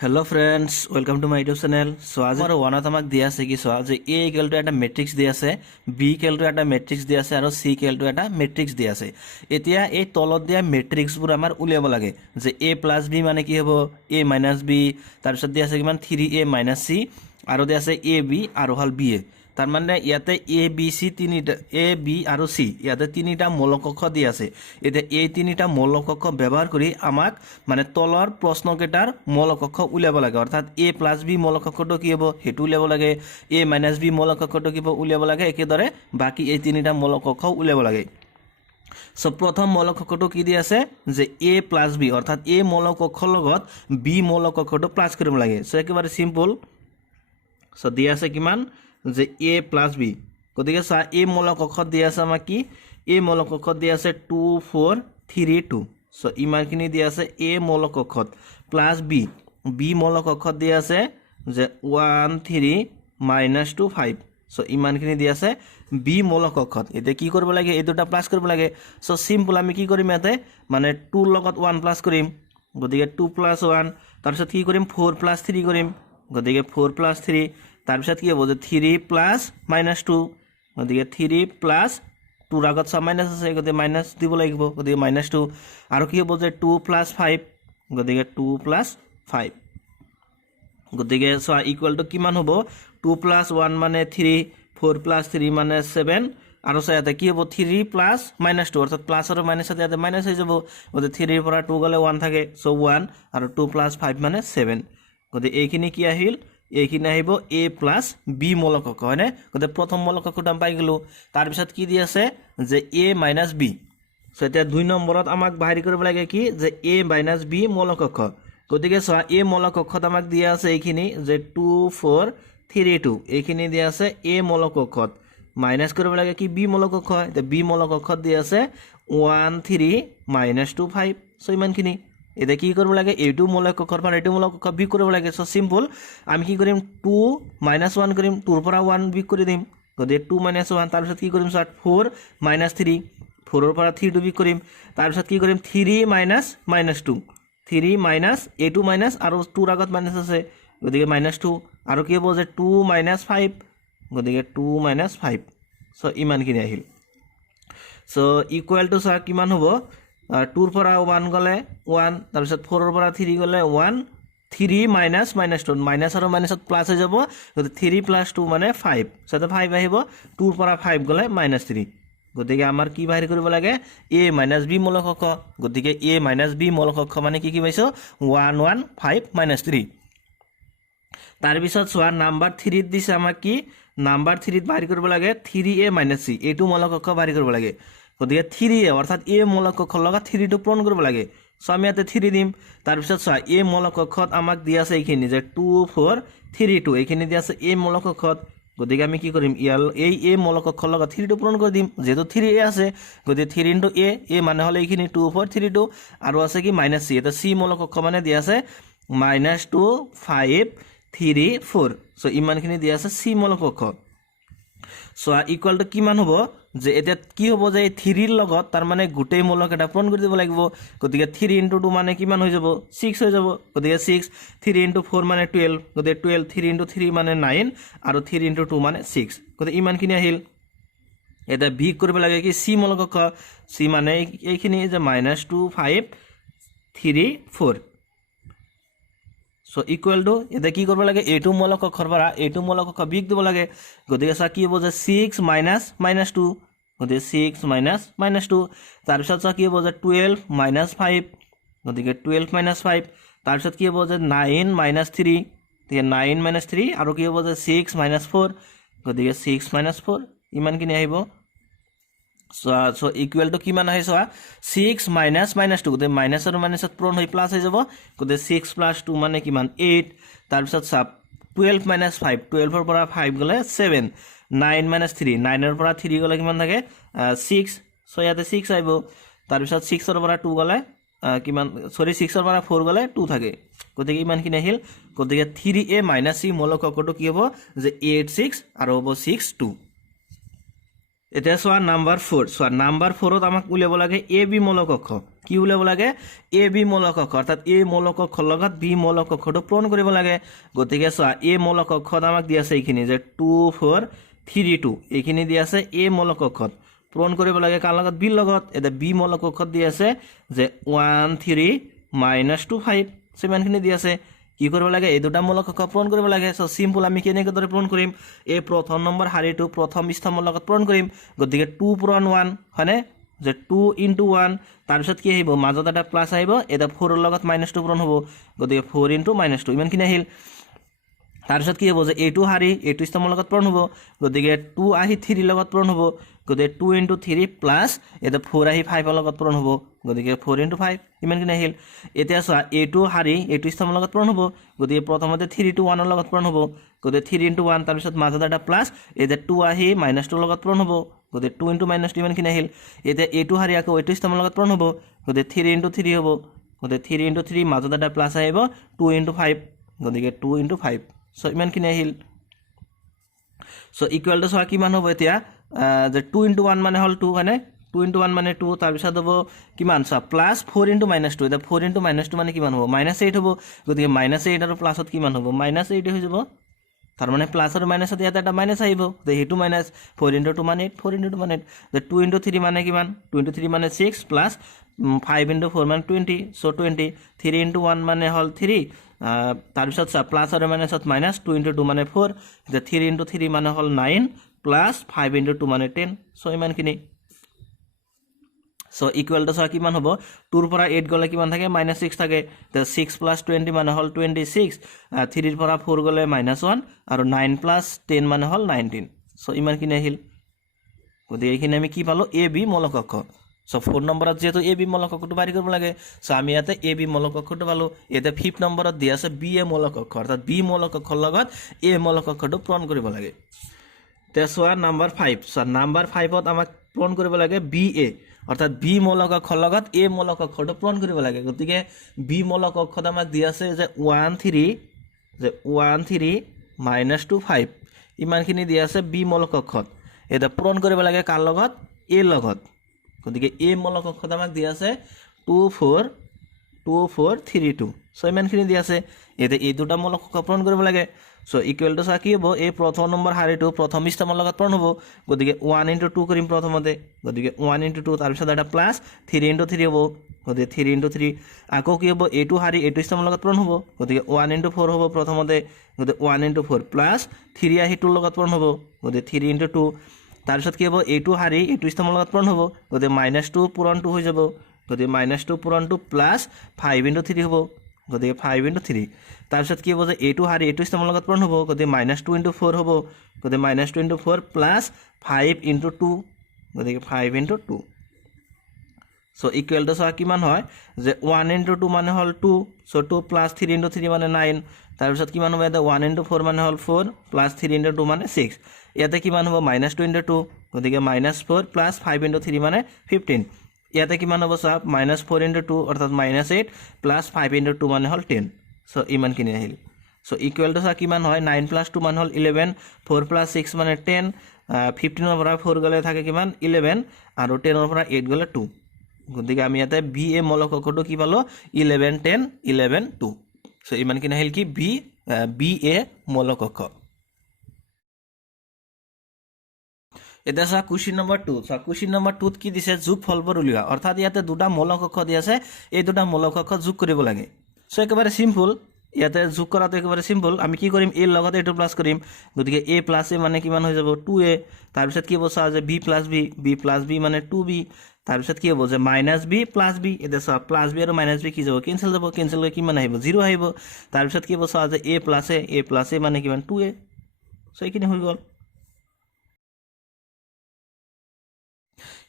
hello friends welcome to my YouTube channel so आज और ওয়ানত আমাক দিয়া আছে কি সোয়া যে a ইকুয়াল টু এটা ম্যাট্রিক্স দিয়া আছে b ইকুয়াল টু এটা ম্যাট্রিক্স দিয়া আছে আৰু c ইকুয়াল টু এটা ম্যাট্ৰিক্স দিয়া আছে এতিয়া এই তলত দিয়া ম্যাট্ৰিক্সবোৰ আমাৰ উলিয়াব লাগে যে a + b মানে কি হ'ব a - b তাৰ পিছত দিয়া আছে কিমান 3a - c আৰু দিয়া আছে ab আৰু হল ba তাৰ মানে ইয়াতে এ বি সি তিনিটা এ বি আৰু সি ইয়াতে তিনিটা মৌলিক অক্ষ দি আছে এতিয়া এই তিনিটা মৌলিক অক্ষ ব্যবহার কৰি আমাক মানে তলৰ প্ৰশ্নকেইটাৰ মৌলিক অক্ষ উলিয়াব লাগে অৰ্থাৎ এ প্লাস বি মৌলিক অক্ষটো কি হ'ব হেতু উলিয়াব লাগে এ মাইনাস বি মৌলিক অক্ষটো কি হ'ব উলিয়াব লাগে একেদৰে বাকি এই তিনিটা মৌলিক অক্ষ উলিয়াব লাগে সো প্ৰথম মৌলিক অক্ষটো কি দি আছে যে এ প্লাস বি অৰ্থাৎ এ মৌলিক অক্ষৰ লগত বি মৌলিক অক্ষটো প্লাস কৰিব লাগে সো একেবাৰে সিম্পল সো দি আছে কিমান যে a প্লাস b গতিকে সা a মৌলিক অক্ষৰ দি আছে আমাক কি a মৌলিক অক্ষৰ দি আছে 2 4 3 2 সো ইমানখিনি দি আছে a মৌলিক অক্ষৰ প্লাস b b মৌলিক অক্ষৰ দি আছে যে 1 3 - 2 5 সো ইমানখিনি দি আছে b মৌলিক অক্ষৰ এতিয়া কি কৰিব লাগে এই দুটা প্লাস কৰিব লাগে সো সিম্পল আমি কি কৰিম ইয়াতে মানে 2 লগত 1 প্লাস কৰিম গতিকে 2 + 1 তাৰ পিছত কি কৰিম 4 + 3 কৰিম গতিকে 4 + 3 তার পিছত কি হ'ব যে 3 প্লাস -2 গতিকে 3 প্লাস 2 আগত সব মাইনাস আছে গতিকে মাইনাস দিব লাগিব গতিকে -2 আৰু কি হ'ব যে 2 প্লাস 5 গতিকে 2 প্লাস 5 গতিকে সো ইকুয়াল টু কিমান হ'ব 2 প্লাস 1 মানে 3 4 প্লাস 3 মানে 7 আৰু ইয়াতে কি হ'ব 3 প্লাস -2 অৰ্থাৎ প্লাস আৰু মাইনাস ইয়াতে মাইনাস হৈ যাব গতিকে 3 ৰ পৰা 2 গলে 1 থাকে সো 1 আৰু 2 প্লাস 5 মানে 7 গতিকে এইখিনি কি আহিল এইখিনি আহিব a প্লাস b মৌলিক অক্ষ হয়নে গতে প্ৰথম মৌলিক অক্ষটো আমি পাই গলো তাৰ পিছত কি দি আছে যে a মাইনাস b সো এটা 2 নম্বৰত আমাক বাহিৰ কৰিব লাগে কি যে a মাইনাস b মৌলিক অক্ষ গতিকে সো a মৌলিক অক্ষত আমাক দিয়া আছে এইখিনি যে 2 4 3 2 এইখিনি দিয়া আছে a মৌলিক অক্ষত মাইনাস কৰিব লাগে কি b মৌলিক অক্ষ এটা b মৌলিক অক্ষত দিয়া আছে 1 3 - 2 5 সো ইমানখিনি এটা কি কৰিব লাগে এইটো মৌলিক অক্ষৰ পৰা এইটো মৌলিক অক্ষ বিয়োগ কৰিব লাগে সো সিম্পল আমি কি কৰিম 2 - 1 কৰিম 2 ৰ পৰা 1 বিয়োগ কৰি দিম গতিকে 2 - 1 তাৰ পিছত কি কৰিম 4 - 3 4 ৰ পৰা 3 বিয়োগ কৰিম তাৰ পিছত কি কৰিম 3 - -2 3 মাইনাস a2 মাইনাস আৰু 2 ৰ আগত মাইনাস আছে গতিকে -2 আৰু কি হ'ব যে 2 - 5 গতিকে 2 - 5 সো ইমানখিনি আহিল সো ইকুয়াল টু সা কিমান হ'ব 2 ৰ পৰা 1 গলে 1 তাৰ পিছত 4 ৰ পৰা 3 গলে 1 3 মাইনাস -2 মাইনাস আৰু মাইনাসত প্লাস হৈ যাব গতিকে 3 + 2 মানে 5 সেটা 5 আহিব 2 ৰ পৰা 5 গলে -3 গতিকে আমাৰ কি বাহিৰ কৰিব লাগে a - b মৌলিক অক্ষ গতিকে a - b মৌলিক অক্ষ মানে কি পাইছো 1 1 5 -3 তাৰ পিছত সোয়া নাম্বাৰ 3 ত দিছে আমাক কি নাম্বাৰ 3 ত বাহিৰ কৰিব লাগে 3a - c এইটো মৌলিক অক্ষ বাহিৰ কৰিব লাগে গতিকে 3a অৰ্থাৎ a মৌলিক অক্ষৰ লগত 3 টো পূৰণ কৰিব লাগে সো আমি ইয়াতে 3 দিম তাৰ পিছত সোয়া a মৌলিক অক্ষত আমাক দিয়া আছে এইখিনি যে 2 4 3 2 এইখিনি দিয়া আছে a মৌলিক অক্ষত গতিকে আমি কি কৰিম এই a মৌলিক অক্ষৰ লগত 3 টো পূৰণ কৰি দিম যেহেতু 3a আছে গতিকে 3 * a মানে হলে এইখিনি 2 4 3 2 আৰু আছে কি -c এটা c মৌলিক অক্ষ মানে দিয়া আছে -2 5 3 4 সো ইমানখিনি দিয়া আছে c মৌলিক অক্ষ সো ইকুয়াল টু কিমান হ'ব যে এটা কি হ'ব যে 3 ৰ লগত তাৰ মানে গুটেই মৌলিক এটা পূৰণ কৰি দিব লাগিব গতিকে 3 * 2 মানে কিমান হৈ যাব 6 হৈ যাব গতিকে 6 3 * 4 মানে 12 গতিকে 12 3 * 3 মানে 9 আৰু 3 * 2 মানে 6 গতিকে ইমানখিনি আহিল এটা বিয়োগ কৰিব লাগে কি c মৌলিক অক্ষ c মানে এইখিনি যে -2 5 3 4 সো ইকুয়াল টু এটা কি কৰিব লাগে এইটো মৌলিক অক্ষৰ পৰা এইটো মৌলিক অক্ষ বিয়োগ দিব লাগে গতিকে সা কি হ'ব যে 6 - -2 গতিকে 6 - -2 তাৰ পিছত সা কি হ'ব যে 12 - 5 গতিকে 12 - 5 তাৰ পিছত কি হ'ব যে 9 - 3 গতিকে 9 - 3 আৰু কি হ'ব যে 6 - 4 গতিকে 6 - 4 ইমানখিনি আহিব সো ইকুয়াল টু কিমান আহে সোয়া 6 - -2 গতে মাইনাস আৰু মাইনাসত পূৰণ হৈ প্লাস হৈ যাব গতে 6 + 2 মানে কিমান 8 তাৰ পিছত সব 12 - 5 12 ৰ পৰা 5 গলে 7 9 - 3 9 ৰ পৰা 3 গলে কিমান থাকে 6 সো ইয়াতে 6 আহিব তাৰ পিছত 6 ৰ পৰা 2 গলে কিমান সৰি 6 ৰ পৰা 4 গলে 2 থাকে গতিকে ইমানখিনি আহিল গতিকে 3a - c মৌলিক অক্ষটো কি হ'ব যে 8 6 আৰু হ'ব 6 2 এটা সোয়া নাম্বার 4 সোয়া নাম্বার 4 আমাক উলিয়াব লাগে এ বি মৌলিক অক্ষ কি উলিয়াব লাগে এ বি মৌলিক কক্ষ অৰ্থাৎ এ মৌলিক কক্ষৰ লগত বি মৌলিক কক্ষটো পূৰণ কৰিব লাগে গতিকে চোৱা এ মৌলিক কক্ষত আমাক দি আছে এইখিনি যে 2 4 3 2 এইখিনি দি আছে এ মৌলিক কক্ষত পূৰণ কৰিব লাগে কাৰ লগত বি লগত এটা বি মৌলিক কক্ষত দি আছে যে 1 3 -2 5 সিমানখিনি দি আছে কি কৰিব লাগে এই দুটা মৌলিক কক্ষ পূৰণ কৰিব লাগে সো সিম্পল আমি কেনেকৈ দৰে পূৰণ কৰিম এই প্ৰথম নম্বৰ শাৰীটো প্ৰথম স্তম্ভৰ লগত পূৰণ কৰিম গতিকে 2 পূৰণ 1 হয়নে যে 2 * 1 তাৰ পিছত কি আহিব মাজত এটা প্লাস আহিব এটা 4 ৰ লগত -2 পূৰণ হ'ব গতিকে 4 * -2 ইমানখিনি আহিল তাৰ পিছত কি হ'ব যে এইটো শাৰী এইটো স্তম্ভৰ লগত পূৰণ হ'ব গতিকে 2 আহি 3 ৰ লগত পূৰণ হ'ব গতিকে 2 * 3 প্লাস এটা 4 আহি 5 ৰ লগত পূৰণ হ'ব গতিকে 4 * 5 ইমানখিনি আহিল এতিয়া চোৱা এইটো শাৰী এইটো স্তম্ভৰ লগত পূৰণ হ'ব গতিকে প্ৰথমতে 3 * 1 ৰ লগত পূৰণ হ'ব গতিকে 3 * 1 তাৰ পিছত মাজত এটা প্লাস এটা 2 আহি -2 ৰ লগত পূৰণ হ'ব গতিকে 2 * -2 ইমানখিনি আহিল এতিয়া এইটো শাৰী আকৌ এইটো স্তম্ভৰ লগত পূৰণ হ'ব গতিকে 3 * 3 হ'ব গতিকে 3 * 3 মাজত এটা প্লাস আহিব 2 * 5 গতিকে 2 * 5 সো ইমানখিনি আহিল সো ইকুয়াল টু চোৱা কিমান হ'ব এতিয়া যে 2 * 1 মানে হল 2 হয়নে 2 * 1 মানে 2 তাৰ পিছত হ'ব কিমান চোৱা প্লাস 4 * -2 এটা 4 * -2 মানে কিমান হ'ব -8 হ'ব গতিকে -8 আৰু প্লাসত কিমান হ'ব -8 হৈ যাব তাৰ মানে প্লাস আৰু মাইনাসত ইয়াতে এটা মাইনাস আহিব তে হেতু মাইনাস 4 * 2 মানে 8 4 * 2 মানে 8 যে 2 * 3 মানে কিমান 2 * 3 মানে 6 প্লাস 5 * 4 মানে 20 সো 20 3 * 1 মানে হল 3 তাৰ পিছত প্লাস আৰু মাইনাসত মাইনাস 2 * 2 মানে 4 যে 3 * 3 মানে হল 9 প্লাস 5 * 2 মানে 10 সো ইমানখিনি সো ইকুয়াল টু চোৱা কিমান হ'ব 2 ৰ পৰা 8 গলে কিমান থাকে -6 থাকে তে 6 + 20 মানে হল 26 3 ৰ পৰা 4 গলে -1 আৰু 9 + 10 মানে হল 19 সো ইমানখিনি আহিল গতিকে এইখিনি আমি কি পালো এ বি মৌলিক কক্ষ সো 4 নম্বৰত যেহেতু এ বি মৌলিক কক্ষটো বাৰি কৰিব লাগে সো আমি ইয়াতে এ বি মৌলিক কক্ষটো পালো এটা 5 নম্বৰত দি আছে বি এ মৌলিক কক্ষ অৰ্থাৎ বি মৌলিক কক্ষৰ লগত এ মৌলিক কক্ষটো পূৰণ কৰিব লাগে তে চোৱা নাম্বাৰ 5 সো নাম্বাৰ 5ত আমাক পূৰণ কৰিব লাগে বি এ অৰ্থাৎ বি মৌলিক কক্ষৰ লগত এ মৌলিক কক্ষটো পূৰণ কৰিব লাগে গতিকে বি মৌলিক কক্ষত আমাক দি আছে যে 1 3 -2 5 ইমানখিনি দি আছে বি মৌলিক কক্ষত এটা পূৰণ কৰিব লাগে কাৰ লগত এ লগত গতিকে এ মৌলিক কক্ষত আমাক দি আছে 2 4 3 2 সো ইমানখিনি দি আছে এটা এই দুটা মৌলিক কক্ষ পূৰণ কৰিব লাগে সো ইকুয়াল টু চোৱা কি হ'ব এই প্ৰথম নম্বৰ শাৰীটো প্ৰথম স্তম্ভৰ লগত পূৰণ হ'ব গতিকে 1 * 2 কৰিম প্ৰথমতে গতিকে 1 * 2 তাৰ পিছত এটা প্লাস 3 * 3 হ'ব গতিকে 3 * 3 আকৌ কি হ'ব এইটো শাৰী এইটো স্তম্ভৰ লগত পূৰণ হ'ব গতিকে 1 * 4 হ'ব প্ৰথমতে গতিকে 1 * 4 প্লাস 3 আহি 2 লগত পূৰণ হ'ব গতিকে 3 * 2 তাৰ পিছত কি হ'ব এইটো শাৰী এইটো স্তম্ভৰ লগত পূৰণ হ'ব গতিকে -2 পূৰণ 2 হৈ যাব গতিকে -2 পূৰণ 2 প্লাস 5 * 3 হ'ব গতিকে 5 * 3 তাৰ পিছত কি হ'ব যে এইটো শাৰী এইটো স্তম্ভৰ লগত পূৰণ হ'ব গতিকে -2 * 4 হ'ব গতিকে -2 * 4 প্লাস 5 * 2 গতিকে 5 * 2 সো ইকুয়াল টু চোৱা কিমান হয় যে 1 * 2 মানে হল 2 সো 2 প্লাস 3 * 3 মানে 9 তাৰ পিছত কিমান হ'ব এটা 1 * 4 মানে হল 4 প্লাস 3 * 2 মানে 6 ইয়াতে কিমান হ'ব -2 * 2 গতিকে -4 প্লাস 5 * 3 মানে 15 ইয়াতে কিমান হ'ব চোৱা -4 * 2 অৰ্থাৎ -8 প্লাস 5 * 2 মানে হল 10 সো ইমানখিনি আহিল সো ইকুয়াল টু চোৱা কিমান হয় 9 + 2 মানে হল 11 4 + 6 মানে 10 15 ৰ পৰা 4 গলে থাকে কিমান 11 আৰু 10 ৰ পৰা 8 গলে 2 গতিকে আমি ইয়াতে বি এ মৌলিক কক্ষটো কি পালো 11 10 11 2 সো ইমানখিনি আহিল কি বি এ মৌলিক কক্ষ এটা চোৱা কুৱেশ্যন নম্বৰ 2 চোৱা কুৱেশ্যন নম্বৰ 2ত কি দিছে যোগ ফলবোৰ উলিওৱা অৰ্থাৎ ইয়াতে দুটা মৌলিক কক্ষ দি আছে এই দুটা মৌলিক কক্ষ যোগ কৰিব লাগে সো একেবাৰে সিম্পল ইয়াতে যোগ কৰাটো একেবাৰে সিম্পল আমি কি কৰিম এ লগত এটো প্লাস কৰিম গতিকে এ প্লাস এ মানে কিমান হৈ যাব 2a তাৰ পিছত কি হ'ব চোৱা যে b প্লাস b মানে 2b তাৰ পিছত কি হ'ব যে -b প্লাস b এটা চোৱা প্লাস b আৰু -b কি যাব কেনসেল হৈ কিমান আহিব 0 আহিব তাৰ পিছত কি হ'ব চোৱা যে a প্লাস a মানে কিমান 2a সো এইখিনি হৈ গ'ল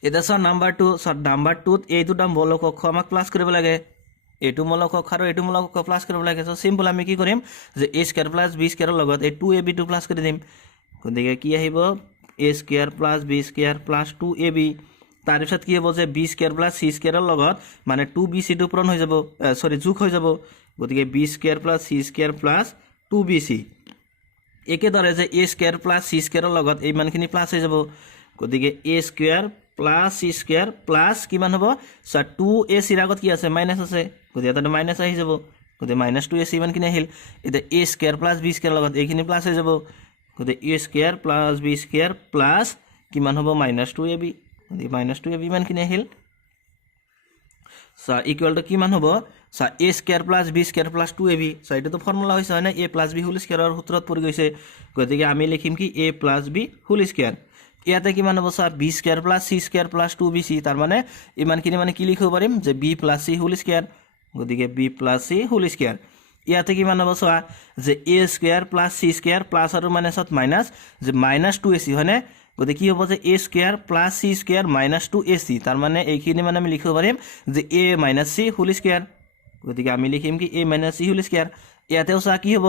এটা চোৱা নাম্বাৰ 2 সো নাম্বাৰ 2ত এই দুটা মৌলিক কক্ষ আমাক প্লাস কৰিব লাগে এটো মৌলিক কক্ষ আৰু এটো মৌলিক কক্ষ প্লাস কৰিব লাগে সো সিম্পল আমি কি কৰিম যে a² + b² লগত এই 2ab2 প্লাস কৰি দিম গতিকে কি আহিব a² + b² + 2ab তাৰ পিছত কি হ'ব যে b² + c² লগত মানে 2bc2 পূৰণ হৈ যাব যোগ হৈ যাব গতিকে b² + c² + 2bc একেদৰে যে a² + c² লগত এই মানখিনি প্লাস হৈ যাব গতিকে a² plus C square plus কিমান হ'ব চোৱা 2ac ৰ আগত কি আছে মাইনাছ আছে গতিকে তাতে মাইনাছ আহি যাব গতিকে মাইনাছ 2ac ইমানখিনি আহিল এতিয়া a square plus b square লগত এইখিনি প্লাছ হৈ যাব গতিকে a square plus b square plus কিমান হ'ব মাইনাছ 2ab গতিকে মাইনাছ 2ab ইমানখিনি আহিল সো ইকুয়াল টু কিমান হ'ব so a square plus b square plus 2ab so এটা তো ফর্মুলা হইছে হয় না a প্লাস b হোল স্কয়াৰৰ সূত্ৰত পৰি গৈছে গতিকে আমি লিখিম কি a plus b whole square ইয়াতে কিমান হ'ব so b square plus c square plus 2bc তাৰ মানে ইমানখিনি মানে কি লিখিব পাৰিম যে b plus c whole square গতিকে b plus c whole square ইয়াতে কিমান হ'ব সো যে a square plus c square plus আৰু মাইনাছত মাইনাস যে মাইনাস 2ac হয়নে গতিকে কি হ'ব যে a square plus c square minus 2ac তাৰ মানে এইখিনি মানে আমি লিখিব পাৰিম যে a minus c whole square গতিকে আমি লিখিম কি a minus c whole square ইয়াতেও সা কি হ'ব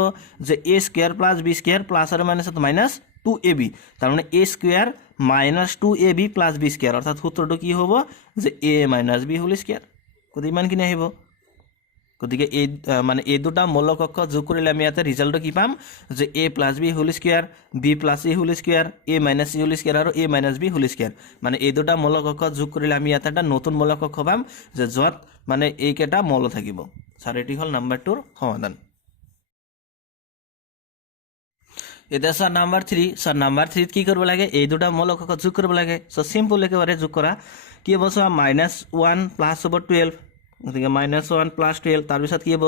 যে a square plus b square plus আৰু মাইনাছত মাইনাস 2ab তাৰ মানে a square minus 2ab plus b square অৰ্থাৎ সূত্ৰটো কি হ'ব যে a minus b whole square গতিকে ইমানখিনি আহিব গতিকে এই মানে এই দুটা মূলক অক্ষ যোগ কৰিলে আমি ইয়াতে ৰিজাল্টটো কি পাম যে a plus b whole square b plus c whole square a minus c whole square আৰু a minus b whole square মানে এই দুটা মূলক অক্ষ যোগ কৰিলে আমি ইয়াতে এটা নতুন মূলক অক্ষ পাম যে যত মানে এই কেটা মূল থাকিব স্যার এটি হল নাম্বার 2 ৰ সমাধান এটা স্যাৰ নাম্বাৰ 3 স্যাৰ নাম্বাৰ 3 কি কৰিব লাগে এই দুটা মূলক অক্ষ যোগ কৰিব লাগে সো সিম্পল একেবাৰে যোগ কৰা কি হ'ব সো -1 প্লাস হ'ব 12 গতিকে -1 প্লাস 12 তাৰ পিছত কি হ'ব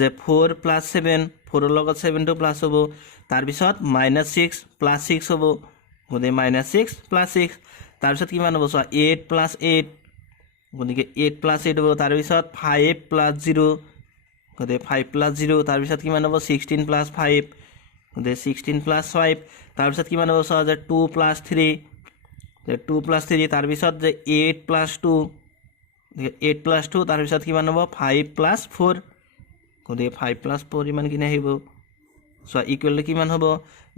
যে 4 প্লাস 7 4 ৰ লগত 7 টো প্লাস হ'ব তাৰ পিছত -6 প্লাস 6 হ'ব গতিকে -6 প্লাস 6 তাৰ পিছত কিমান হ'ব 8 প্লাস 8 গতিকে 8 প্লাস 8 হ'ব তাৰ পিছত 5 প্লাস 0 গতিকে 5 প্লাস 0 তাৰ পিছত কিমান হ'ব 16 প্লাস 5 গতিকে 16 প্লাস 5 তাৰ পিছত কিমান হ'ব যে 2 প্লাস 3 যে 2 প্লাস 3 তাৰ পিছত যে 8 প্লাস 2 8 প্লাস 2 তাৰ পিছত কিমান হ'ব 5 প্লাস 4 গতিকে 5 প্লাস 4 ইমান কিনে আহিব সো ইকুৱেল টু কিমান হ'ব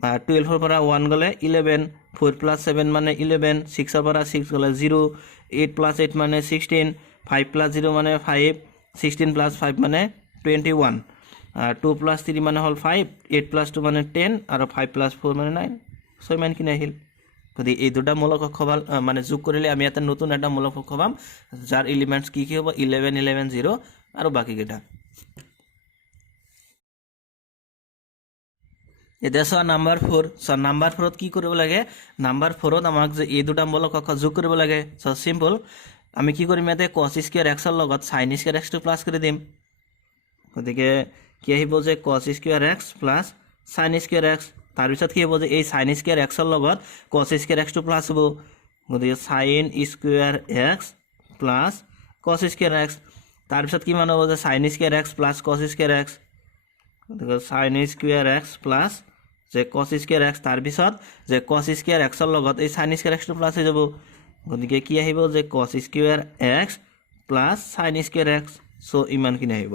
12 ৰ পৰা 1 গলে 11 4 প্লাস 7 মানে 11 6 ৰ পৰা 6 গলে 0 8 প্লাস 8 মানে 16 5 প্লাস 0 মানে 5 16 প্লাস 5 মানে 21 2 প্লাস 3 মানে হল 5 8 প্লাস 2 মানে 10 আৰু 5 প্লাস 4 মানে 9 সো ইমান কিনে আহিল গতিকে এই দুটা মূলক অক্ষ মানে যোগ কৰিলে আমি এটা নতুন এটা মূলক অক্ষ পাম যাৰ এলিমেন্টস কি কি হ'ব 11 11 0 আৰু বাকি কেটা এটা সো নাম্বাৰ 4 সো নাম্বাৰ 4 ত কি কৰিব লাগে নাম্বাৰ 4 ত আমাক যে এই দুটা মূলক অক্ষ যোগ কৰিব লাগে সো সিম্পল আমি কি কৰিম ইয়াতে cos স্কয়াৰ x ৰ লগত sin স্কয়াৰ x টো প্লাস কৰি দিম গতিকে কি আহিব যে cos square x plus sin square x তাৰ পিছত কি হ'ব যে এই sin স্কয়াৰ x ৰ লগত cos স্কয়াৰ x টো প্লাস হ'ব গতিকে sin square x plus cos square x তাৰ পিছত কি মান হ'ব যে sin square x plus cos square x গতিকে sin স্কয়াৰ x প্লাস যে cos স্কয়াৰ x তাৰ পিছত যে cos স্কয়াৰ x ৰ লগত এই sin স্কয়াৰ x টো প্লাস হৈ যাব গতিকে কি আহিব যে cos square x plus sin square x so ইমান কিনে আহিব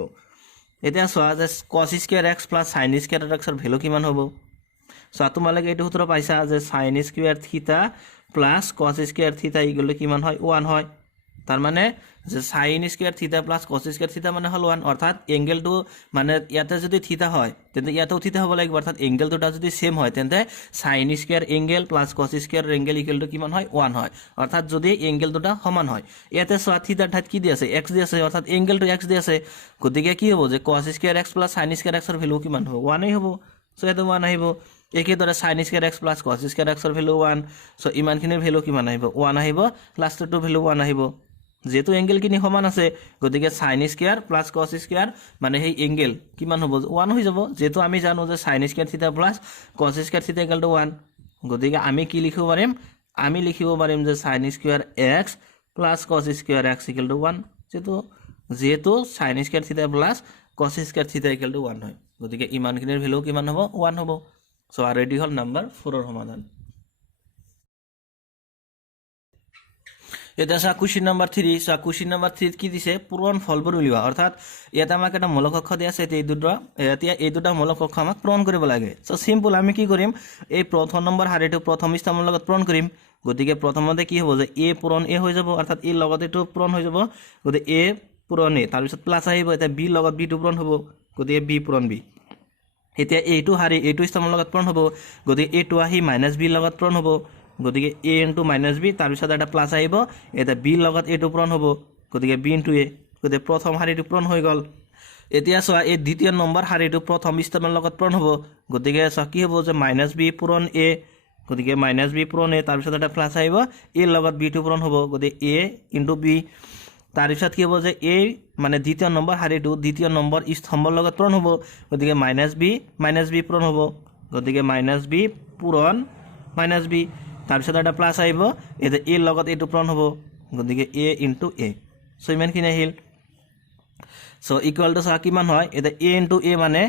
এতিয়া সোৱা যে cos square x plus sin square x ৰ ভ্যালু কিমান হ'ব সো তোমালোকে এইটো সূত্ৰ পাইছা যে sin স্কয়াৰ থিটা প্লাস cos স্কয়াৰ থিটা ইকুৱেল কিমান হয় 1 হয় তাৰ মানে যে sin স্কয়াৰ থিটা প্লাস cos স্কয়াৰ থিটা মানে হল 1 অৰ্থাৎ এঙ্গেলটো মানে ইয়াতে যদি থিটা হয় তেন্তে ইয়াতেও থিটা হ'ব লাগিব অৰ্থাৎ এঙ্গেল দুটা যদি সেম হয় তেন্তে sin square angle plus cos square angle equal কিমান হয় 1 হয় অৰ্থাৎ যদি এঙ্গেল দুটা সমান হয় ইয়াতে সোৱা থিটা ঠাইত কি দি আছে x দি আছে অৰ্থাৎ এঙ্গেলটো x দি আছে গতিকে কি হ'ব যে cos square x plus sin square x ৰ ভ্যালু কিমান হ'ব 1 এই হ'ব সো এটা 1 আহিব একেদৰে sin square x plus cos square x ৰ ভ্যালু 1 সো ইমানখিনিৰ ভ্যালু কিমান আহিব 1 আহিব লাষ্টটো ভ্যালু 1 আহিব যেহেতু এঙ্গেল কিনি সমান আছে গতিকে sin square plus cos square মানে সেই এঙ্গেল কিমান হ'ব 1 হৈ যাব যেহেতু আমি জানো যে sin স্কয়াৰ থিটা প্লাস cos স্কয়াৰ থিটা ইকুৱেল টু 1 গতিকে আমি কি লিখিব পাৰিম আমি লিখিব পাৰিম যে sin square x plus cos square x equal to 1 যেহেতু sin স্কয়াৰ থিটা প্লাস cos স্কয়াৰ থিটা ইকুৱেল টু 1 হয় গতিকে ইমানখিনিৰ ভ্যালু কিমান হ'ব 1 হ'ব সো আৰ ৰেডি হল নাম্বাৰ 4 ৰ সমাধান এটা সা কোশ্চেন নাম্বাৰ 3 সা কোশ্চেন নাম্বাৰ 3 কি দিছে পূৰণ ফলবোৰ উলিওৱা অৰ্থাৎ ইয়াতে আমাক এটা মূলক অক্ষ দিয়া আছে এই দুটা মূলক অক্ষ আমাক পূৰণ কৰিব লাগে সো সিম্পল আমি কি কৰিম এই প্ৰথম নম্বৰ হাৰিটো প্ৰথম স্থানৰ লগত পূৰণ কৰিম গতিকে প্ৰথমতে কি হ'ব যে a পূৰণ a হৈ যাব অৰ্থাৎ a লগত এটো পূৰণ হৈ যাব গতিকে a পূৰণ a তাৰ পিছত প্লাস আহিব এটা b লগত b টো পূৰণ হ'ব গতিকে b পূৰণ b এতিয়া এইটো হাৰি এইটো স্থানৰ লগত পূৰণ হ'ব গতিকে a টো আহি -b লগত পূৰণ হ'ব গতিকে a ইনটু মাইনাছ b তাৰপিছত এটা প্লাছ আহিব এটা b লগত a টো পূৰণ হ'ব গতিকে b ইনটু a গতিকে প্ৰথম শাৰীটো পূৰণ হৈ গ'ল এতিয়া চোৱা এই দ্বিতীয় নম্বৰ শাৰীটো প্ৰথম স্তম্ভৰ লগত পূৰণ হ'ব গতিকে চোৱা কি হ'ব যে মাইনাছ b পূৰণ a গতিকে মাইনাছ b পূৰণ a তাৰপিছত এটা প্লাছ আহিব a লগত b টো পূৰণ হ'ব গতিকে a ইনটু b তাৰপিছত কি হ'ব যে a মানে দ্বিতীয় নম্বৰ শাৰীটো দ্বিতীয় নম্বৰ স্তম্ভৰ লগত পূৰণ হ'ব গতিকে মাইনাছ b পূৰণ হ'ব গতিকে মাইনাছ b পূৰণ মাইনাছ b তাৰপিছত এটা প্লাছ আহিব এতিয়া a লগত a টো পূৰণ হ'ব গতিকে a ইনটু a সো ইমানখিনি আহিল সো ইকুয়াল টু চোৱা কিমান হয় এটা a ইনটু a মানে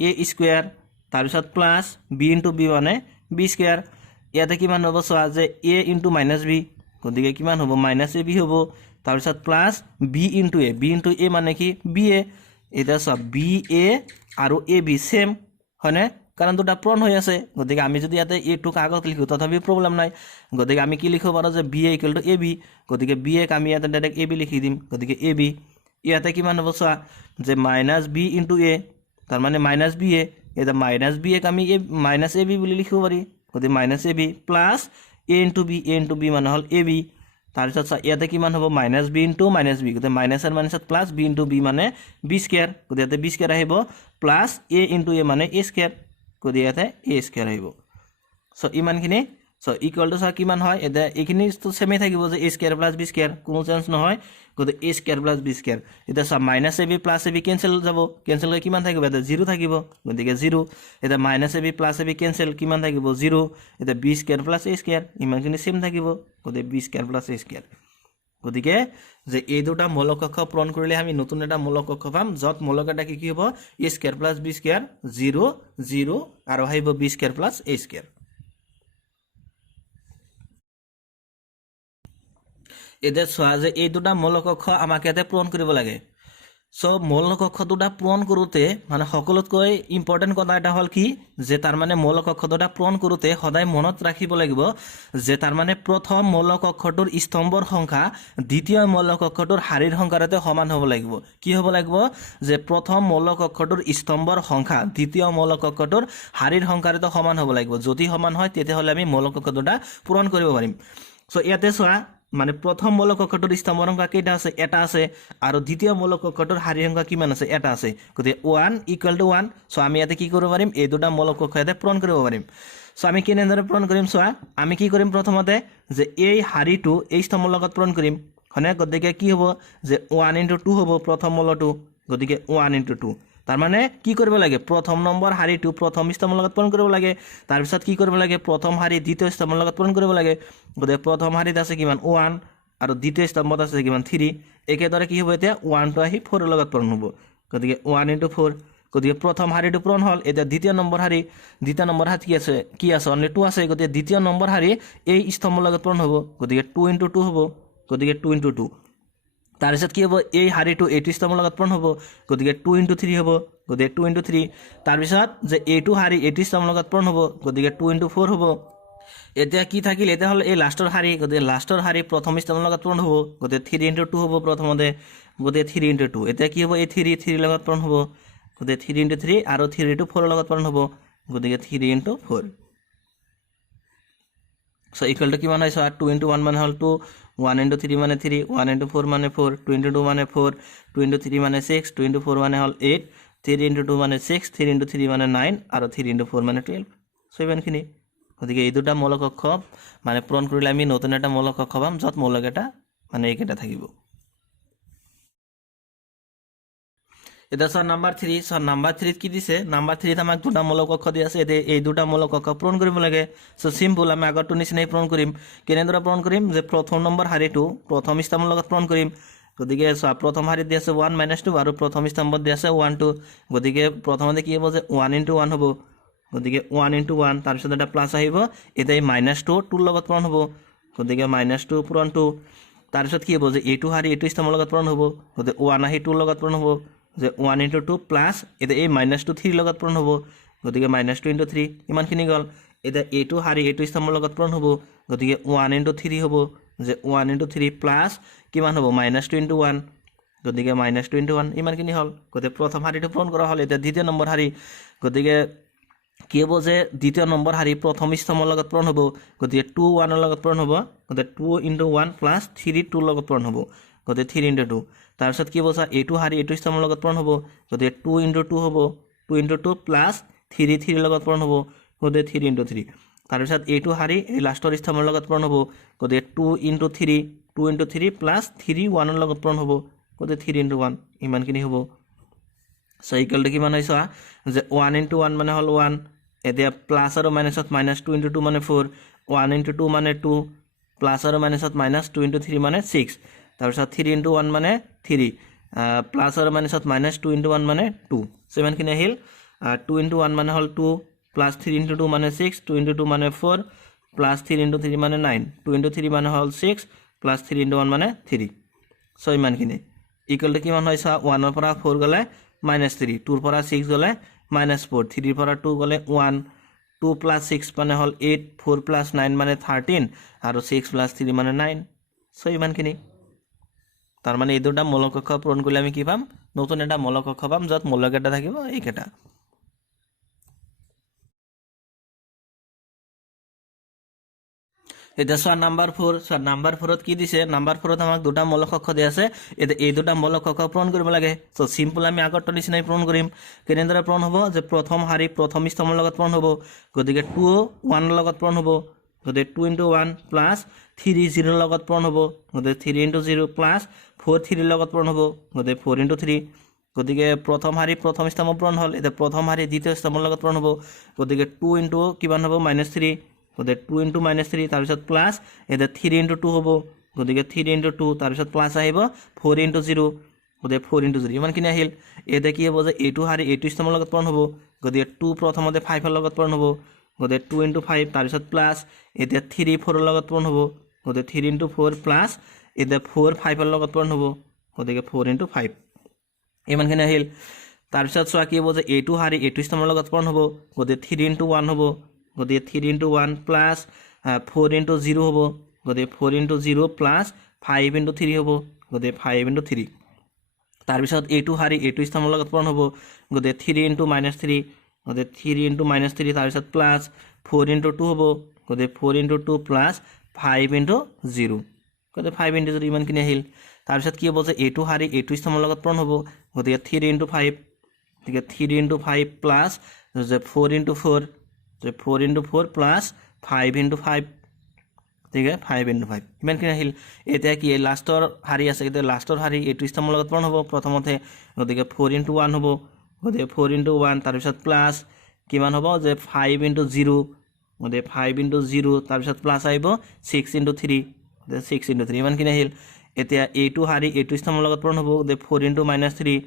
a স্কয়াৰ তাৰপিছত প্লাছ b ইনটু b মানে b স্কয়াৰ ইয়াতে কিমান হ'ব চোৱা যে a ইনটু মাইনাছ b গতিকে কিমান হ'ব মাইনাছ ab হ'ব তাৰপিছত প্লাছ b ইনটু a মানে কি ba এটা চোৱা ba আৰু ab সেম হয়নে কাৰণ দুটা পূৰণ হৈ আছে গতিকে আমি যদি ইয়াতে a টো কাগজ লিখো তথাপি প্ৰবলেম নাই গতিকে আমি কি লিখিব পাৰো যে ba ইকুয়াল টু ab গতিকে ba ক আমি ইয়াতে ডাইৰেক্ট ab লিখি দিম গতিকে ab ইয়াতে কিমান হ'ব চোৱা যে মাইনাছ b ইনটু a তাৰ মানে মাইনাছ ba এটা মাইনাছ b ক আমি মাইনাছ ab বুলি লিখিব পাৰি গতিকে minus ab plus a into b মানে হল ab তাৰপিছত চোৱা ইয়াতে কিমান হ'ব minus b into minus b গতিকে মাইনাছ আৰু মাইনাছত প্লাছ b ইনটু b মানে b স্কয়াৰ গতিকে ইয়াতে b স্কয়াৰ আহিব প্লাছ a ইনটু a মানে a স্কয়াৰ গতিকে ইয়াতে a স্কয়াৰ আহিব সো ইমানখিনি সো ইকুয়াল টু চোৱা কিমান হয় এটা এইখিনি তো সেমে থাকিব যে a square plus b square কোনো চেঞ্জ নহয় গতিকে a square plus b square এটা চোৱা minus ab plus ab cancel যাব কেনসেল হৈ কিমান থাকিব এটা 0 থাকিব গতিকে 0 এটা minus ab plus ab cancel কিমান থাকিব 0 এটা b square plus a square ইমানখিনি সেম থাকিব গতিকে b square plus a square গতিকে যে এই দুটা মৌলিক অক্ষ পূৰণ কৰিলে আমি নতুন এটা মৌলিক অক্ষ পাম যত মৌলিক এটা কি হ'ব a square plus b square 0 0 আৰু আহিব b square plus a square এতে চোৱা যে এই দুটা মৌলিক অক্ষ আমাক ইয়াতে পূৰণ কৰিব লাগে সো মৌলিক অক্ষ দুটা পূৰণ কৰোঁতে মানে সকলোতকৈ ইম্পৰ্টেন্ট কথা এটা হল কি যে তাৰ মানে মৌলিক অক্ষ দুটা পূৰণ কৰোঁতে সদায় মনত ৰাখিব লাগিব যে তাৰ মানে প্ৰথম মৌলিক অক্ষটোৰ স্তম্ভৰ সংখ্যা দ্বিতীয় মৌলিক অক্ষটোৰ শাৰীৰ সংখ্যাৰ সৈতে সমান হ'ব লাগিব কি হ'ব লাগিব যে প্ৰথম মৌলিক অক্ষটোৰ স্তম্ভৰ সংখ্যা দ্বিতীয় মৌলিক অক্ষটোৰ শাৰীৰ সংখ্যাৰ সৈতে সমান হ'ব লাগিব যদি সমান হয় তেতিয়াহ'লে আমি মৌলিক অক্ষ দুটা পূৰণ কৰিব পাৰিম সো ইয়াতে চোৱা মানে প্ৰথম মৌলিক অক্ষটোৰ স্তম্ভৰ সংখ্যা কেইটা আছে এটা আছে আৰু দ্বিতীয় মৌলিক অক্ষটোৰ শাৰীৰ সংখ্যা কিমান আছে এটা আছে গতিকে 1 ইকুয়াল টু 1 সো আমি ইয়াতে কি কৰিব পাৰিম এই দুটা মৌলিক অক্ষ ইয়াতে পূৰণ কৰিব পাৰিম সো আমি কেনেদৰে পূৰণ কৰিম চোৱা আমি কি কৰিম প্ৰথমতে যে এই শাৰীটো এই স্তম্ভৰ লগত পূৰণ কৰিম হয়নে গতিকে কি হ'ব যে 1 ইনটু 2 হ'ব প্ৰথম মৌলটো গতিকে 1 ইনটু 2 তাৰ মানে কি কৰিব লাগে প্ৰথম নম্বৰ শাৰীটো প্ৰথম স্তম্ভৰ লগত পূৰণ কৰিব লাগে তাৰ পিছত কি কৰিব লাগে প্ৰথম শাৰী দ্বিতীয় স্তম্ভৰ লগত পূৰণ কৰিব লাগে গতিকে প্ৰথম শাৰীত আছে কিমান 1 আৰু দ্বিতীয় স্তম্ভত আছে কিমান 3 একেদৰে কি হ'ব এতিয়া 1 টো আহি 4 ৰ লগত পূৰণ হ'ব গতিকে 1 ইনটু 4 গতিকে প্ৰথম শাৰীটো পূৰণ হ'ল এতিয়া দ্বিতীয় নম্বৰ শাৰীত কি আছে অনলি 2 আছে গতিকে দ্বিতীয় নম্বৰ শাৰী এই স্তম্ভৰ লগত পূৰণ হ'ব গতিকে 2 ইনটু 2 হ'ব গতিকে 2 ইনটু 2 তাৰপিছত কি হ'ব এই শাৰীটো এইটো স্তম্ভৰ লগত পূৰণ হ'ব গতিকে 2 ইনটু 3 হ'ব গতিকে 2 ইনটু 3 তাৰপিছত যে এইটো শাৰী এইটো স্তম্ভৰ লগত পূৰণ হ'ব গতিকে 2 ইনটু 4 হ'ব এতিয়া কি থাকিল এটা হল এই লাষ্টৰ শাৰী গতিকে লাষ্টৰ শাৰী প্ৰথম স্তম্ভৰ লগত পূৰণ হ'ব গতিকে 3 ইনটু 2 হ'ব প্ৰথমতে গতিকে 3 ইনটু 2 এতিয়া কি হ'ব এই 3 লগত পূৰণ হ'ব গতিকে 3 ইনটু 3 আৰু 3 ইনটু 4 লগত পূৰণ হ'ব গতিকে 3 ইনটু 4 সো ইকুয়াল টু কিমান হয় সো 2 ইনটু 1 মানে হল 2 1 ইনটু 3 মানে 3 1 ইনটু 4 মানে 4 2 ইনটু 2 মানে 4 2 ইনটু 3 মানে 6 2 ইনটু 4 মানে হল 8 3 ইনটু 2 মানে 6 3 ইনটু 3 মানে 9 আৰু 3 ইনটু 4 মানে 12 সো ইমানখিনি গতিকে এই দুটা মৌলিক অক্ষ মানে পূৰণ কৰিলে আমি নতুন এটা মৌলিক অক্ষ পাম যত মৌলিক এটা মানে এইকেইটা থাকিব এটা সো নাম্বার 3 সো নাম্বার 3 কি দিছে নাম্বার 3 আমাক দুটা মৌলিক অক্ষ দি আছে এই দুটা মৌলিক অক্ষ পূৰণ কৰিব লাগে সো সিম্পল আমি আগৰটো নিচিনাই পূৰণ কৰিম কেনেদৰে পূৰণ কৰিম যে প্ৰথম নম্বৰ শাৰীটো প্ৰথম স্তম্ভৰ লগত পূৰণ কৰিম গতিকে সো প্ৰথম শাৰীত দি আছে 1 - 2 আৰু প্ৰথম স্তম্ভত দি আছে 1 2 গতিকে প্ৰথমতে কি হ'ব যে 1 ইনটু 1 হ'ব গতিকে 1 ইনটু 1 তাৰপিছত এটা প্লাছ আহিব এটা -2 2 লগত পূৰণ হ'ব গতিকে -2 পূৰণ 2 তাৰপিছত কি হ'ব যে এইটো শাৰী এইটো স্তম্ভৰ লগত পূৰণ হ'ব গতিকে 1 আহি 2 লগত পূৰণ হ'ব যে 1 ইনটু 2 প্লাছ এটা এই -2 3 লগত পূৰণ হ'ব গতিকে -2 ইনটু 3 ইমানখিনি গল এটা এইটো শাৰী এইটো স্তম্ভৰ লগত পূৰণ হ'ব গতিকে 1 ইনটু 3 হ'ব যে 1 ইনটু 3 প্লাছ কিমান হ'ব -2 ইনটু 1 গতিকে -2 ইনটু 1 ইমানখিনি হল গতিকে প্ৰথম শাৰীটো পূৰণ কৰা হল এটা দ্বিতীয় নম্বৰ শাৰী গতিকে কি হ'ব যে দ্বিতীয় নম্বৰ শাৰী প্ৰথম স্তম্ভৰ লগত পূৰণ হ'ব গতিকে 2 1 ৰ লগত পূৰণ হ'ব গতিকে 2 * 1 প্লাছ 3 2 ৰ লগত পূৰণ হ'ব গতিকে 3 * 2 তাৰপিছত কি হ'ব চা এইটো শাৰী এইটো স্তম্ভৰ লগত পূৰণ হ'ব গতিকে 2 * 2 হ'ব 2 * 2 প্লাছ 3 3 ৰ লগত পূৰণ হ'ব গতিকে 3 * 3 তাৰপিছত এইটো শাৰী এই লাষ্টৰ স্তম্ভৰ লগত পূৰণ হ'ব গতিকে 2 * 3 2 * 3 প্লাছ 3 1 ৰ লগত পূৰণ হ'ব গতিকে 3 * 1 ইমানখিনি হ'ব সো ইকুৱেলটো কিমান হয় চোৱা যে 1 * 1 মানে হ'ল 1 এতিয়া প্লাছ আৰু মাইনাছত -2 * 2 মানে 4 1 * 2 মানে 2 প্লাছ আৰু মাইনাছত -2 * 3 মানে 6 তাৰপিছত 3 * 1 মানে 3 প্লাছ আৰু মাইনাছত -2 * 1 মানে 2 সো ইমানখিনি আহিল 2 * 1 মানে হ'ল 2 প্লাছ 3 * 2 মানে 6 2 * 2 মানে 4 প্লাছ 3 * 3 মানে 9 2 * 3 মানে হ'ল 6 প্লাছ 3 * 1 মানে 3 সো ইমানখিনি ইকুৱেলটো কিমান হয় চোৱা 1 ৰ পৰা 4 গ'লে -3 2 ৰ পৰা 6 গ'লে -4 3 ৰ পৰা 2 গ'লে 1 2 + 6 মানে হ'ল 8 4 + 9 মানে 13 আৰু 6 + 3 মানে 9 সো ইমানখিনি তাৰমানে এই দুটা মৌলিক কক্ষ পূৰণ কৰিলে আমি কি পাম নতুন এটা মৌলিক কক্ষ পাম য'ত মৌলিক এটা থাকিব এইকেইটা এতিয়া চোৱা নাম্বাৰ 4 চোৱা নাম্বাৰ 4ত কি দিছে নাম্বাৰ 4ত আমাক দুটা মৌলিক কক্ষ দিয়া আছে এতিয়া এই দুটা মৌলিক কক্ষ পূৰণ কৰিব লাগে সো সিম্পল আমি আগৰটো নিচিনাই পূৰণ কৰিম কেনেদৰে পূৰণ হ'ব যে প্ৰথম শাৰী প্ৰথম স্তম্ভৰ লগত পূৰণ হ'ব গতিকে 2 1 ৰ লগত পূৰণ হ'ব গতিকে 2 * 1 প্লাছ 3 0 ৰ লগত পূৰণ হ'ব গতিকে 3 * 0 প্লাছ 4 3 ৰ লগত পূৰণ হ'ব গতিকে 4 * 3 গতিকে প্ৰথম শাৰী প্ৰথম স্তম্ভ পূৰণ হ'ল এতিয়া প্ৰথম শাৰী দ্বিতীয় স্তম্ভৰ লগত পূৰণ হ'ব গতিকে 2 কিমান হ'ব -3 গতিকে 2 * -3 তাৰপিছত প্লাছ এতিয়া 3 * 2 হ'ব গতিকে 3 * 2 তাৰপিছত প্লাছ আহিব 4 * 0 গতিকে 4 * 0 ইমানখিনি আহিল এতিয়া কি হ'ব যে এইটো শাৰী এইটো স্তম্ভৰ লগত পূৰণ হ'ব গতিকে 2 প্ৰথমতে 5 ৰ লগত পূৰণ হ'ব গতিকে 2 * 5 তাৰপিছত প্লাছ এতিয়া 3 4 ৰ লগত পূৰণ হ'ব গতিকে 3 * 4 প্লাছ এতিয়া 4 5 ৰ লগত পূৰণ হ'ব গতিকে 4 * 5 ইমানখিনি আহিল তাৰপিছত চোৱা কি হ'ব যে এইটো শাৰী এইটো স্তম্ভৰ লগত পূৰণ হ'ব গতিকে 3 * 1 হ'ব গতিকে 3 * 1 প্লাছ 4 * 0 হ'ব গতিকে 4 * 0 প্লাছ 5 * 3 হ'ব গতিকে 5 * 3 তাৰপিছত এইটো শাৰী এইটো স্তম্ভৰ লগত পূৰণ হ'ব গতিকে 3 * -3 গতিকে 3 * -3 তাৰপিছত প্লাছ 4 * 2 হ'ব গতিকে 4 * 2 প্লাছ 5 * 0 গতিকে 5 * 0 ইমানখিনি আহিল তাৰপিছত কি হ'ব যে এইটো শাৰী এইটো স্তম্ভৰ লগত পূৰণ হ'ব গতিকে 3 * 5 গতিকে 3 * 5 প্লাছ যে 4 * 4 যে 4 * 4 প্লাছ 5 * 5 ঠিক আছে 5 * 5 ইমানখিনি আহিল এতিয়া কি লাষ্টৰ শাৰী আছে এতিয়া লাষ্টৰ শাৰী এইটো স্তম্ভৰ লগত পূৰণ হ'ব প্ৰথমতে গতিকে 4 * 1 হ'ব গতিকে 4 * 1 তাৰপিছত প্লাছ কিমান হ'ব যে 5 * 0 গতিকে 5 * 0 তাৰপিছত প্লাছ আহিব 6 * 3 6 * 3 ইমানখিনি আহিল এতিয়া এইটো শাৰী এইটো স্তম্ভৰ লগত পূৰণ হ'ব গতিকে 4 * -3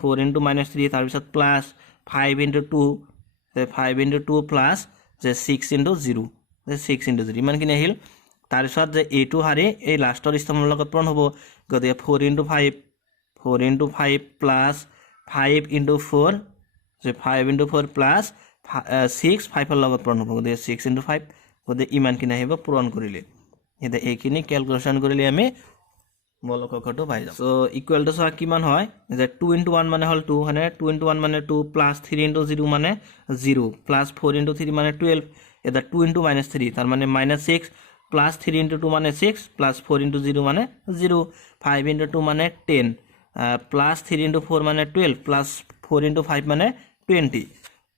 4 * -3 তাৰপিছত প্লাছ 5 * 2 5 * 2 প্লাছ যে 6 * 0 6 * 0 ইমানখিনি আহিল তাৰপিছত যে এইটো শাৰী এই লাষ্টৰ স্তম্ভৰ লগত পূৰণ হ'ব গতিকে 4 * 5 4 * 5 প্লাছ 5 * 4 যে 5 * 4 প্লাছ 6 5 ৰ লগত পূৰণ হ'ব গতিকে 6 * 5 গতিকে ইমানখিনি আহিব পূৰণ কৰিলে এতিয়া এইখিনি কেলকুলেশ্যন কৰিলে আমি মৌলিক কক্ষটো পাই যাম সো ইকুৱেল টু চোৱা কিমান হয় যে 2 * 1 মানে হ'ল 2 হয়নে 2 * 1 মানে 2 প্লাছ 3 * 0 মানে 0 প্লাছ 4 * 3 মানে 12 এটা 2 * -3 তাৰ মানে -6 প্লাছ 3 * 2 মানে 6 প্লাছ 4 * 0 মানে 0 5 * 2 মানে 10 প্লাছ 3 * 4 মানে 12 প্লাছ 4 * 5 মানে 20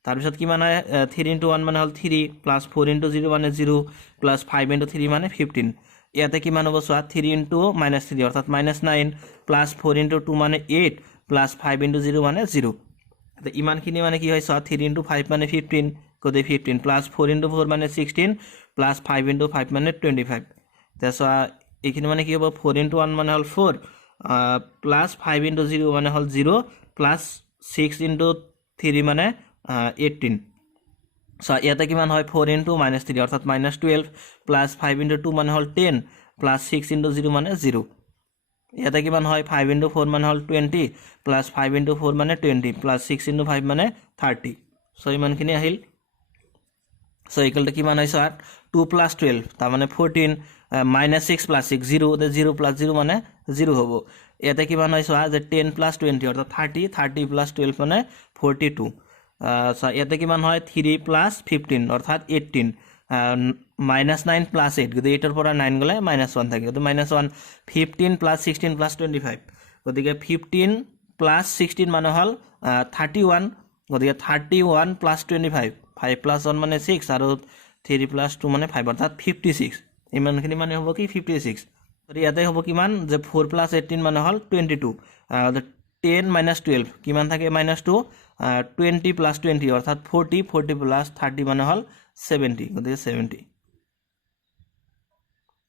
তাৰপিছত কিমান হয় 3 * 1 মানে হ'ল 3 প্লাছ 4 * 0 মানে 0 প্লাছ 5 * 3 মানে 15 ইয়াতে কিমান হ'ব চোৱা 3 * -3 অৰ্থাৎ -9 প্লাছ 4 * 2 মানে 8 প্লাছ 5 * 0 মানে 0 ইমানখিনি মানে কি হয় চোৱা 3 * 5 মানে 15 গতিকে 15 প্লাছ 4 * 4 মানে 16 প্লাছ 5 * 5 মানে 25 এতিয়া চোৱা এইখিনি মানে কি হ'ব 4 * 1 মানে হ'ল 4 প্লাছ 5 * 0 মানে হ'ল 0 প্লাছ 6 * 3 মানে 18 সো ইয়াতে কিমান হয় 4 * -3 অৰ্থাৎ -12 প্লাছ 5 * 2 মানে হ'ল 10 প্লাছ 6 * 0 মানে 0 ইয়াতে কিমান হয় 5 * 4 মানে হ'ল 20 প্লাছ 5 * 4 মানে 20 প্লাছ 6 * 5 মানে 30 সো ইমানখিনি আহিল সো ইকুৱেলটো কিমান হয় চোৱা 2 + 12 তাৰ মানে 14 -6 + 6 0 0 + 0 মানে 0 হ'ব ইয়াতে কিমান হয় চোৱা যে 10 + 20 অৰ্থাৎ 30 30 + 12 মানে 42 ইয়াতে কিমান হয় 3 প্লাছ 15 অৰ্থাৎ 18 -9 প্লাছ 8 গতিকে 8ৰ পৰা 9 গ'লে -1 থাকে গতিকে -1 15 প্লাছ 16 প্লাছ 25 গতিকে 15 প্লাছ 16 মানে হ'ল 31 গতিকে 31 প্লাছ 25 5 প্লাছ 1 মানে 6 আৰু 3 প্লাছ 2 মানে 5 অৰ্থাৎ 56 ইমানখিনি মানে হ'ব কি 56 গতিকে ইয়াতে হ'ব কিমান যে 4 প্লাছ 18 মানে হ'ল 22 10 মাইনাছ 12 কিমান থাকে -2 20 প্লাছ 20 অৰ্থাৎ 40 প্লাছ 30 মানে হ'ল 70 গতিকে 70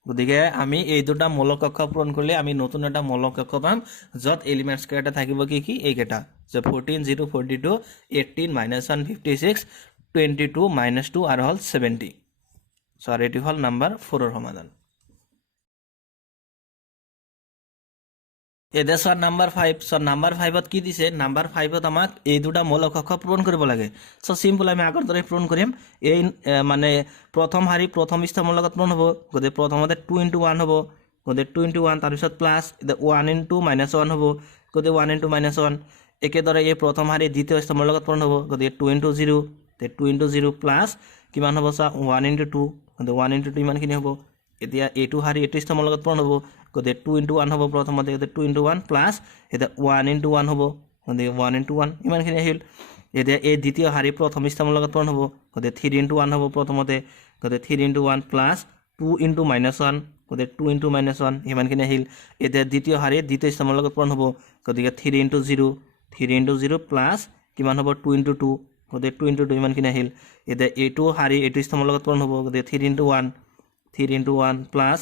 গতিকে আমি এই দুটা মূলক কক্ষ পূৰণ কৰিলে আমি নতুন এটা মূলক কক্ষ পাম য'ত এলিমেণ্টছ কেইটা থাকিব কি এইকেইটা যে 14 0 42 18 -1 56 22 -2 আৰু হ'ল 70 আৰু এইটো হ'ল নাম্বাৰ 4ৰ সমাধান এতিয়া চোৱা নাম্বাৰ 5 নাম্বাৰ 5ত কি দিছে নাম্বাৰ 5ত আমাক এই দুটা মূলক কক্ষ পূৰণ কৰিব লাগে চিম্পল আমি আগৰ দৰে পূৰণ কৰিম এই মানে প্ৰথম শাৰী প্ৰথম স্তম্ভৰ লগত পূৰণ হ'ব গতিকে প্ৰথমতে 2 × 1 হ'ব গতিকে 2 × 1 তাৰপিছত প্লাছ 1 × -1 হ'ব গতিকে 1 × -1 একেদৰে এই প্ৰথম শাৰী দ্বিতীয় স্তম্ভৰ লগত পূৰণ হ'ব গতিকে 2 × 0 2 × 0 প্লাছ কিমান হ'ব চা 1 × 2 গতিকে 1 × 2 ইমানখিনি হ'ব এতিয়া এইটো শাৰী এইটো স্তম্ভৰ লগত পূৰণ হ'ব গতিকে 2 × 1 হ'ব প্ৰথমতে 2 × 1 প্লাছ এতিয়া 1 × 1 হ'ব গতিকে 1 × 1 ইমানখিনি আহিল এতিয়া এই দ্বিতীয় শাৰী প্ৰথম স্তম্ভৰ লগত পূৰণ হ'ব গতিকে 3 × 1 হ'ব প্ৰথমতে গতিকে 3 × 1 প্লাছ 2 × -1 গতিকে 2 × -1 ইমানখিনি আহিল এতিয়া দ্বিতীয় শাৰী দ্বিতীয় স্তম্ভৰ লগত পূৰণ হ'ব গতিকে 3 × 0 প্লাছ কিমান হ'ব 2 × 2 গতিকে 2 × 2 ইমানখিনি আহিল এতিয়া এইটো শাৰী এইটো স্তম্ভৰ লগত পূৰণ হ'ব গতিকে 3 × 1 প্লাছ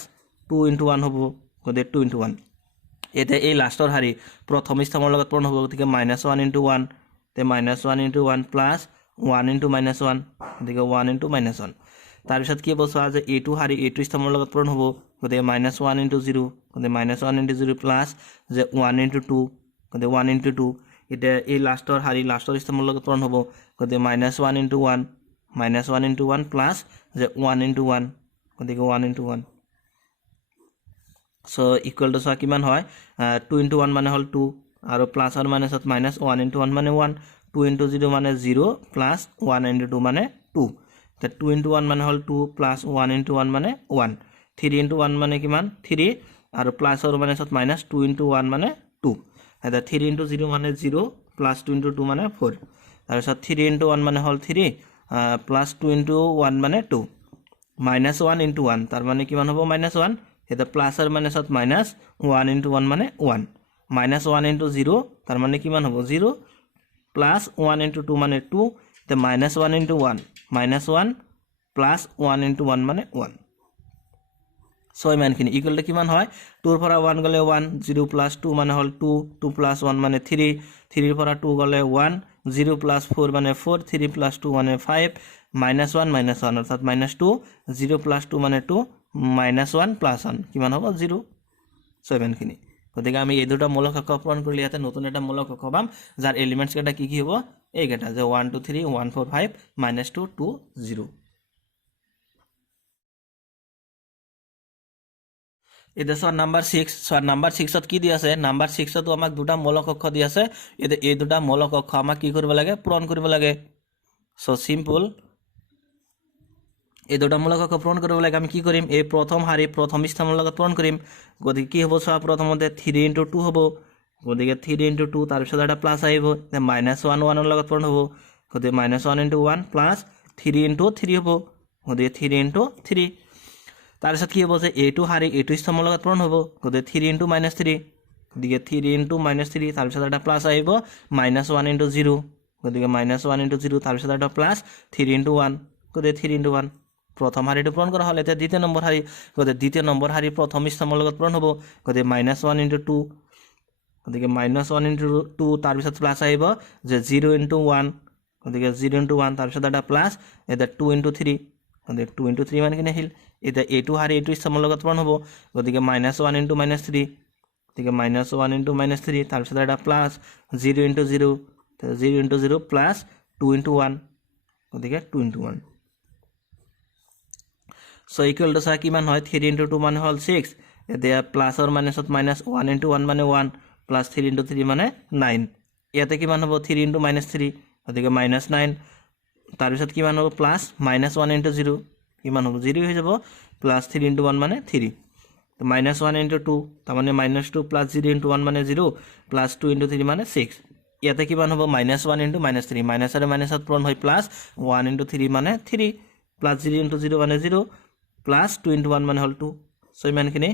2 × 1 হ'ব গতিকে 2 × 1 এতিয়া এই লাষ্টৰ শাৰী প্ৰথম স্তম্ভৰ লগত পূৰণ হ'ব গতিকে -1 × 1 তে -1 × 1 প্লাছ 1 × -1 গতিকে 1 × -1 তাৰপিছত কি হ'ব চোৱা যে এইটো শাৰী এইটো স্তম্ভৰ লগত পূৰণ হ'ব গতিকে -1 × 0 গতিকে -1 × 0 প্লাছ যে 1 × 2 গতিকে 1 × 2 এতিয়া এই লাষ্টৰ শাৰী লাষ্টৰ স্তম্ভৰ লগত পূৰণ হ'ব গতিকে -1 × 1 প্লাছ যে 1 × 1 গতিকে 1 × 1 ইকুৱেল টু চোৱা কিমান হয় 2 × 1 মানে হ'ল 2 আৰু প্লাছ আৰু মাইনাছত -1 × 1 মানে 1 2 × 0 মানে 0 প্লাছ 1 × 2 মানে 2 2 × 1 মানে হ'ল 2 প্লাছ 1 × 1 মানে 1 3 × 1 মানে কিমান 3 আৰু প্লাছ আৰু মাইনাছত -2 × 1 মানে 2 এতিয়া 3 × 0 মানে 0 প্লাছ 2 × 2 মানে 4 তাৰপিছত 3 × 1 মানে হ'ল 3 প্লাছ 2 × 1 মানে 2 -1 × 1 তাৰ মানে কিমান হ'ব -1 এটা প্লাছ আৰু মাইনাছত -1 × 1 মানে 1 -1 × 0 তাৰ মানে কিমান হ'ব 0 প্লাছ 1 × 2 মানে 2 তে -1 × 1 -1 প্লাছ 1 × 1 মানে 1 ইমানখিনি ইকুৱেল টু কিমান হয় 2 ৰ পৰা 1 গ'লে 1 0 প্লাছ 2 মানে হ'ল 2 2 প্লাছ 1 মানে 3 3 ৰ পৰা 2 গ'লে 1 0 প্লাছ 4 মানে 4 3 প্লাছ 2 মানে 5 -1 -1 অৰ্থাৎ -2 0 প্লাছ 2 মানে 2 -1 প্লাছ 1 কিমান হ'ব 0 ইমানখিনি গতিকে আমি এই দুটা মূলক কক্ষ পূৰণ কৰিলে ইয়াতে নতুন এটা মূলক কক্ষ পাম যাৰ এলিমেণ্টছ কেইটা কি হ'ব এইকেইটা যে 1 2 3 1 4 5 -2 2 0 এতিয়া চোৱা নাম্বাৰ 6 নাম্বাৰ 6ত কি দি আছে নাম্বাৰ 6তো আমাক দুটা মূলক কক্ষ দি আছে এতিয়া এই দুটা মূলক কক্ষ আমাক কি কৰিব লাগে পূৰণ কৰিব লাগে চিম্পল এই দুটা মূলক কক্ষ পূৰণ কৰিব লাগে আমি কি কৰিম এই প্ৰথম শাৰী প্ৰথম স্তম্ভৰ লগত পূৰণ কৰিম গতিকে কি হ'ব চোৱা প্ৰথমতে 3 × 2 হ'ব গতিকে 3 × 2 তাৰপিছত এটা প্লাছ আহিব -1 1 ৰ লগত পূৰণ হ'ব গতিকে -1 × 1 প্লাছ 3 × 3 হ'ব গতিকে 3 × 3 তাৰপিছত কি হ'ব যে এইটো শাৰী এইটো স্তম্ভৰ লগত পূৰণ হ'ব গতিকে 3 × -3 গতিকে 3 × -3 তাৰপিছত এটা প্লাছ আহিব -1 × 0 গতিকে -1 × 0 তাৰপিছত এটা প্লাছ 3 × 1 গতিকে 3 × 1 প্ৰথম শাৰীটো পূৰণ কৰা হ'ল এতিয়া দ্বিতীয় নম্বৰ শাৰী গতিকে দ্বিতীয় নম্বৰ শাৰী প্ৰথম স্তম্ভৰ লগত পূৰণ হ'ব গতিকে -1 × 2 গতিকে -1 × 2 তাৰপিছত প্লাছ আহিব যে 0 × 1 গতিকে 0 × 1 তাৰপিছত এটা প্লাছ এতিয়া 2 × 3 গতিকে 2 × 3 ইমানখিনি আহিল এতিয়া এইটো শাৰী এইটো স্তম্ভৰ লগত পূৰণ হ'ব গতিকে -1 × -3 গতিকে -1 × -3 তাৰপিছত এটা প্লাছ 0 × 0 0 × 0 প্লাছ 2 × 1 গতিকে 2 × 1 ইকুৱেল টু চা কিমান হয় 3 × 2 মানে হ'ল 6 এতিয়া প্লাছ আৰু মাইনাছত -1 × 1 মানে 1 প্লাছ 3 × 3 মানে 9 ইয়াতে কিমান হ'ব 3 × -3 গতিকে -9 তাৰপিছত কিমান হ'ব প্লাছ -1 * 0 কিমান হ'ব 0 হৈ যাব প্লাছ 3 * 1 মানে 3 তো -1 * 2 তাৰমানে -2 প্লাছ 0 * 1 মানে 0 প্লাছ 2 * 3 মানে 6 ইয়াতে কিমান হ'ব -1 * -3 মাইনাছ আৰু মাইনাছত পূৰণ হৈ প্লাছ 1 * 3 মানে 3 প্লাছ 0 * 0 মানে 0 প্লাছ 2 * 1 মানে হ'ল 2 সো ইমানখিনি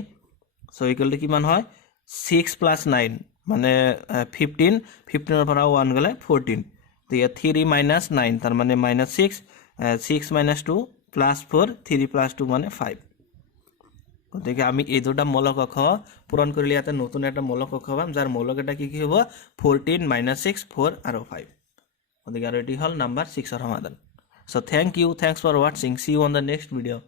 সো ইকুৱেল টু কিমান হয় 6 + 9 মানে 15 15 পৰা 1 গ'লে 14 তো ইয়াত 3 - 9 তাৰ মানে -6 6 - 2 +4 3 + 2 মানে 5 গতিকে আমি এই দুটা মৌলিক অংশ পূৰণ কৰিলে ইয়াতে নতুন এটা মৌলিক অংশ পাম যাৰ মৌলিক এটা কি হ'ব 14 - 6 4 আৰু 5 গতিকে আৰু এটি হ'ল নাম্বাৰ 6 ৰ সমাধান so thank you thanks for watching see you on the next video